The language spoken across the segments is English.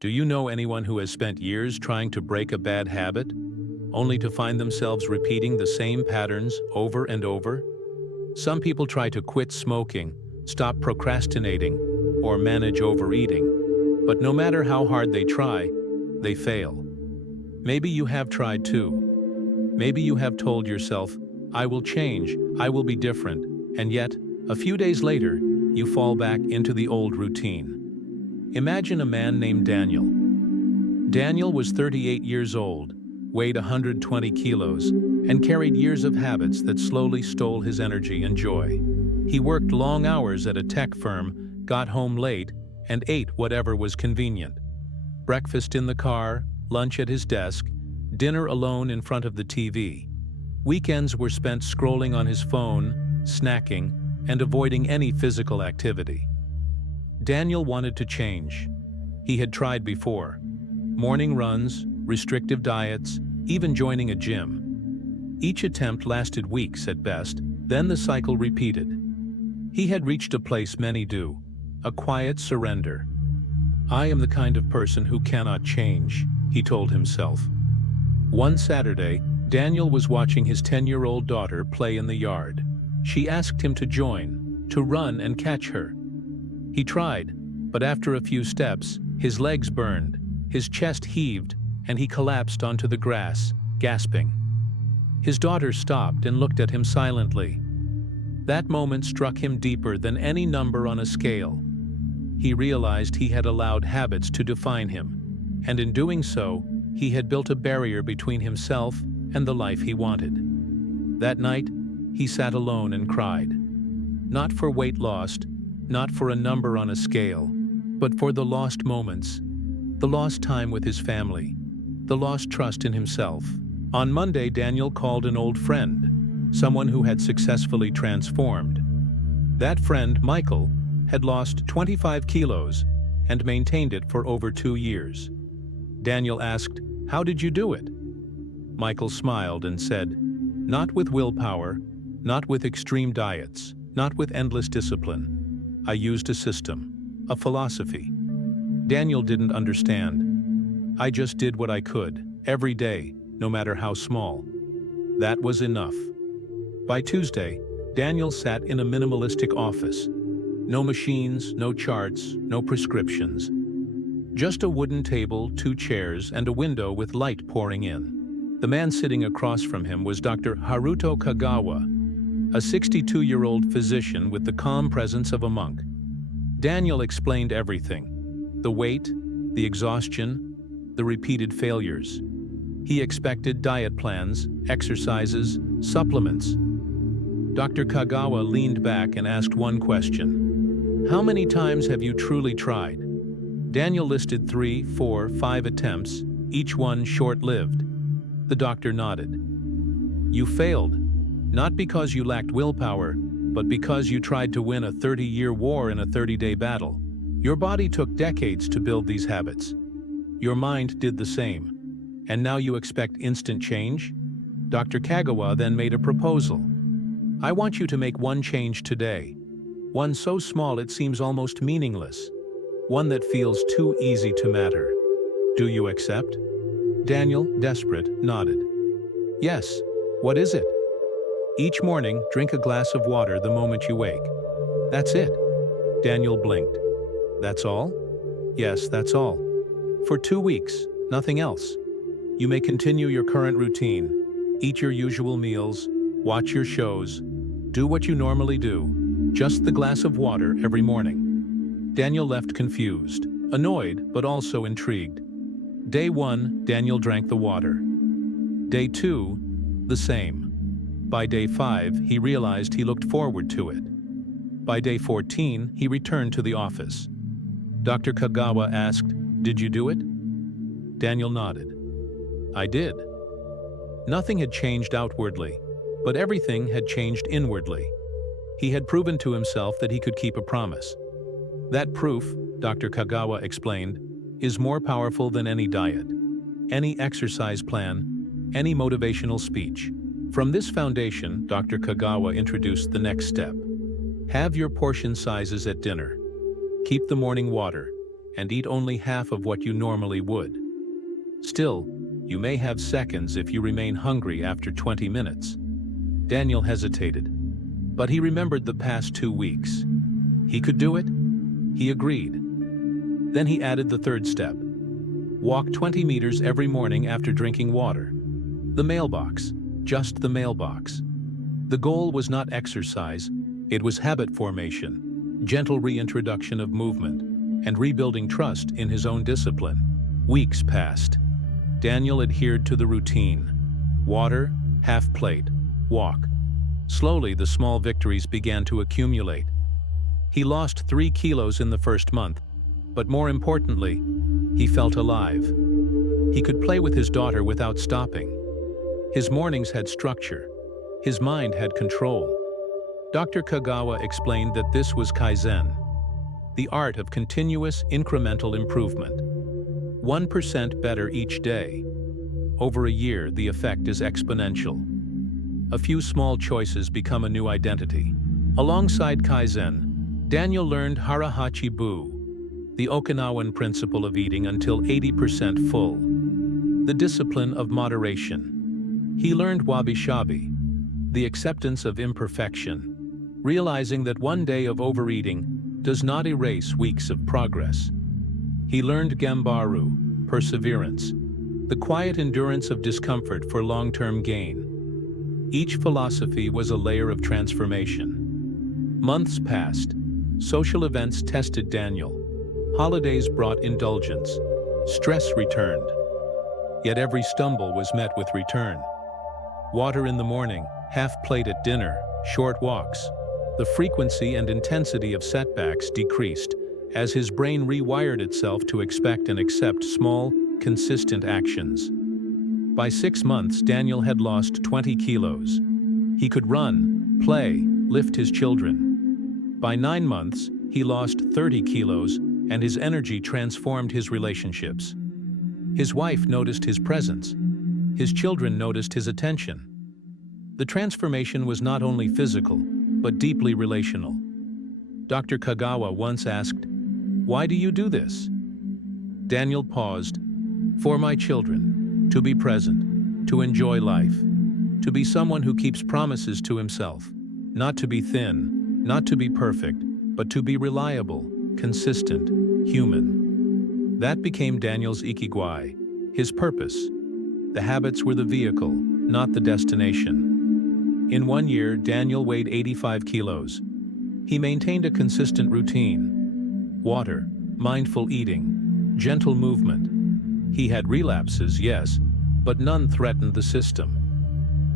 Do you know anyone who has spent years trying to break a bad habit, only to find themselves repeating the same patterns over and over? Some people try to quit smoking, stop procrastinating, or manage overeating, but no matter how hard they try, they fail. Maybe you have tried too. Maybe you have told yourself, I will change, I will be different, and yet, a few days later, you fall back into the old routine. Imagine a man named Daniel. Daniel was 38 years old, weighed 120 kilos, and carried years of habits that slowly stole his energy and joy. He worked long hours at a tech firm, got home late, and ate whatever was convenient. Breakfast in the car, lunch at his desk, dinner alone in front of the TV. Weekends were spent scrolling on his phone, snacking, and avoiding any physical activity. Daniel wanted to change. He had tried before. Morning runs, restrictive diets, even joining a gym. Each attempt lasted weeks at best, then the cycle repeated. He had reached a place many do, a quiet surrender. I am the kind of person who cannot change, he told himself. One Saturday, Daniel was watching his 10-year-old daughter play in the yard. She asked him to join, to run and catch her. He tried, but after a few steps, his legs burned, his chest heaved, and he collapsed onto the grass, gasping. His daughter stopped and looked at him silently. That moment struck him deeper than any number on a scale. He realized he had allowed habits to define him, and in doing so, he had built a barrier between himself and the life he wanted. That night, he sat alone and cried. Not for weight lost, not for a number on a scale, but for the lost moments, the lost time with his family, the lost trust in himself. On Monday, Daniel called an old friend, someone who had successfully transformed. That friend, Michael, had lost 25 kilos and maintained it for over 2 years. Daniel asked, "How did you do it?" Michael smiled and said, "Not with willpower, not with extreme diets, not with endless discipline. I used a system, a philosophy." Daniel didn't understand. "I just did what I could, every day, no matter how small. That was enough." By Tuesday, Daniel sat in a minimalistic office. No machines, no charts, no prescriptions. Just a wooden table, 2 chairs, and a window with light pouring in. The man sitting across from him was Dr. Haruto Kagawa, a 62-year-old physician with the calm presence of a monk. Daniel explained everything: the weight, the exhaustion, the repeated failures. He expected diet plans, exercises, supplements. Dr. Kagawa leaned back and asked one question: "How many times have you truly tried?" Daniel listed 3, 4, 5 attempts, each one short-lived. The doctor nodded. "You failed. Not because you lacked willpower, but because you tried to win a 30-year war in a 30-day battle. Your body took decades to build these habits. Your mind did the same. And now you expect instant change?" Dr. Kagawa then made a proposal. "I want you to make one change today. One so small it seems almost meaningless. One that feels too easy to matter. Do you accept?" Daniel, desperate, nodded. "Yes. What is it?" "Each morning, drink a glass of water the moment you wake." "That's it." Daniel blinked. "That's all?" "Yes, that's all. For 2 weeks, nothing else. You may continue your current routine. Eat your usual meals, watch your shows, do what you normally do. Just the glass of water every morning." Daniel left confused, annoyed, but also intrigued. Day 1, Daniel drank the water. Day 2, the same. By day 5, he realized he looked forward to it. By day 14, he returned to the office. Dr. Kagawa asked, "Did you do it?" Daniel nodded. "I did." Nothing had changed outwardly, but everything had changed inwardly. He had proven to himself that he could keep a promise. That proof, Dr. Kagawa explained, is more powerful than any diet, any exercise plan, any motivational speech. From this foundation, Dr. Kagawa introduced the next step. Have your portion sizes at dinner. Keep the morning water. and eat only half of what you normally would. Still, you may have seconds if you remain hungry after 20 minutes. Daniel hesitated, but he remembered the past 2 weeks. He could do it? He agreed. Then he added the third step. Walk 20 meters every morning after drinking water. The mailbox, just the mailbox. The goal was not exercise, it was habit formation, gentle reintroduction of movement, and rebuilding trust in his own discipline. Weeks passed. Daniel adhered to the routine. Water, half plate, walk. Slowly, the small victories began to accumulate. He lost 3 kilos in the first month, but more importantly, he felt alive. He could play with his daughter without stopping. His mornings had structure. His mind had control. Dr. Kagawa explained that this was Kaizen, the art of continuous incremental improvement. 1% better each day. Over a year, the effect is exponential. A few small choices become a new identity. Alongside Kaizen, Daniel learned HARA HACHI BU, the Okinawan principle of eating until 80% full, the discipline of moderation. He learned WABI-SABI, the acceptance of imperfection, realizing that one day of overeating does not erase weeks of progress. He learned GAMBARU, perseverance, the quiet endurance of discomfort for long-term gain. Each philosophy was a layer of transformation. Months passed. Social events tested Daniel. Holidays brought indulgence. Stress returned. Yet every stumble was met with return. Water in the morning, half plate at dinner, short walks. The frequency and intensity of setbacks decreased as his brain rewired itself to expect and accept small, consistent actions. By 6 months, Daniel had lost 20 kilos. He could run, play, lift his children. By 9 months, he lost 30 kilos, and his energy transformed his relationships. His wife noticed his presence. His children noticed his attention. The transformation was not only physical, but deeply relational. Dr. Kagawa once asked, "Why do you do this?" Daniel paused. "For my children, to be present, to enjoy life, to be someone who keeps promises to himself, not to be thin, not to be perfect, but to be reliable, consistent, human." That became Daniel's Ikigai, his purpose. The habits were the vehicle, not the destination. In 1 year, Daniel weighed 85 kilos. He maintained a consistent routine. Water, mindful eating, gentle movement. He had relapses, yes, but none threatened the system.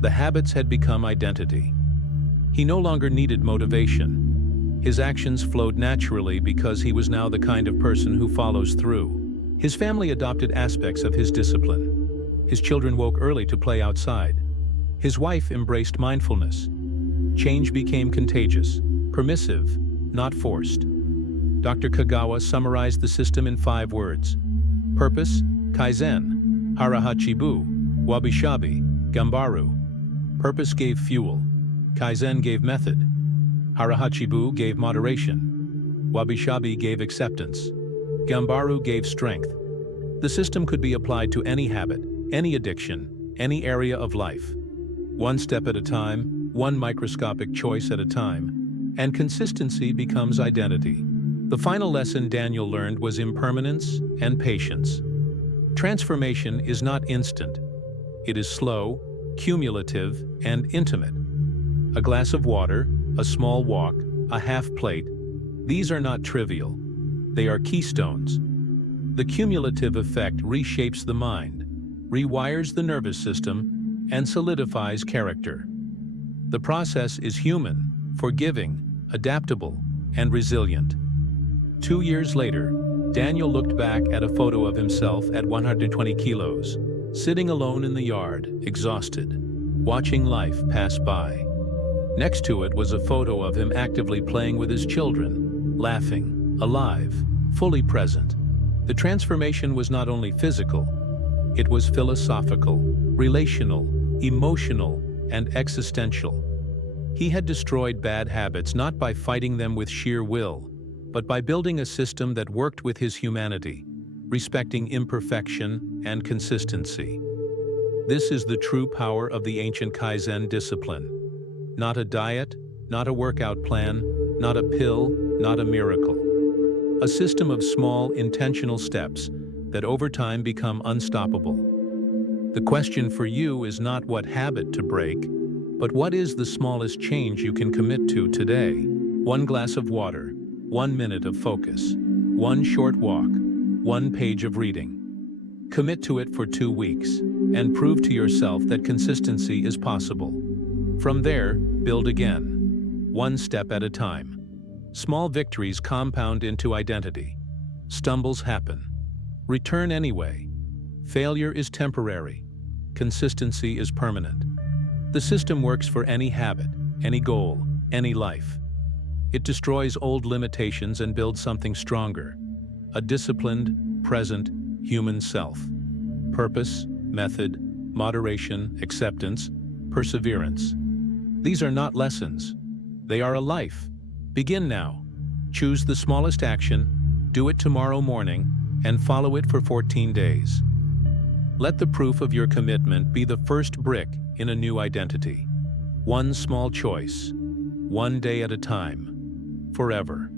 The habits had become identity. He no longer needed motivation. His actions flowed naturally because he was now the kind of person who follows through. His family adopted aspects of his discipline. His children woke early to play outside. His wife embraced mindfulness. Change became contagious, permissive, not forced. Dr. Kagawa summarized the system in 5 words. Purpose, Kaizen, HARA HACHI BU, WABI-SABI, GAMBARU. Purpose gave fuel. Kaizen gave method. HARA HACHI BU gave moderation. WABI-SABI gave acceptance. GAMBARU gave strength. The system could be applied to any habit, any addiction, any area of life. One step at a time, one microscopic choice at a time, and consistency becomes identity. The final lesson Daniel learned was impermanence and patience. Transformation is not instant. It is slow, cumulative, and intimate. A glass of water, a small walk, a half plate, these are not trivial. They are keystones. The cumulative effect reshapes the mind, rewires the nervous system, and solidifies character. The process is human, forgiving, adaptable, and resilient. 2 years later, Daniel looked back at a photo of himself at 120 kilos, sitting alone in the yard, exhausted, watching life pass by. Next to it was a photo of him actively playing with his children, laughing, alive, fully present. The transformation was not only physical, it was philosophical, relational, emotional, and existential. He had destroyed bad habits not by fighting them with sheer will, but by building a system that worked with his humanity, respecting imperfection and consistency. This is the true power of the ancient Kaizen discipline. Not a diet, not a workout plan, not a pill, not a miracle. A system of small, intentional steps that over time become unstoppable. The question for you is not what habit to break, but what is the smallest change you can commit to today? 1 glass of water, 1 minute of focus, 1 short walk, 1 page of reading. Commit to it for 2 weeks and prove to yourself that consistency is possible. From there, build again, 1 step at a time. Small victories compound into identity. Stumbles happen. Return anyway. Failure is temporary. Consistency is permanent. The system works for any habit, any goal, any life. It destroys old limitations and builds something stronger. A disciplined, present, human self. Purpose, method, moderation, acceptance, perseverance. These are not lessons. They are a life. Begin now. Choose the smallest action, do it tomorrow morning, and follow it for 14 days. Let the proof of your commitment be the first brick in a new identity. 1 small choice, 1 day at a time, forever.